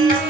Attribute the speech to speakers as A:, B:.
A: Thank you.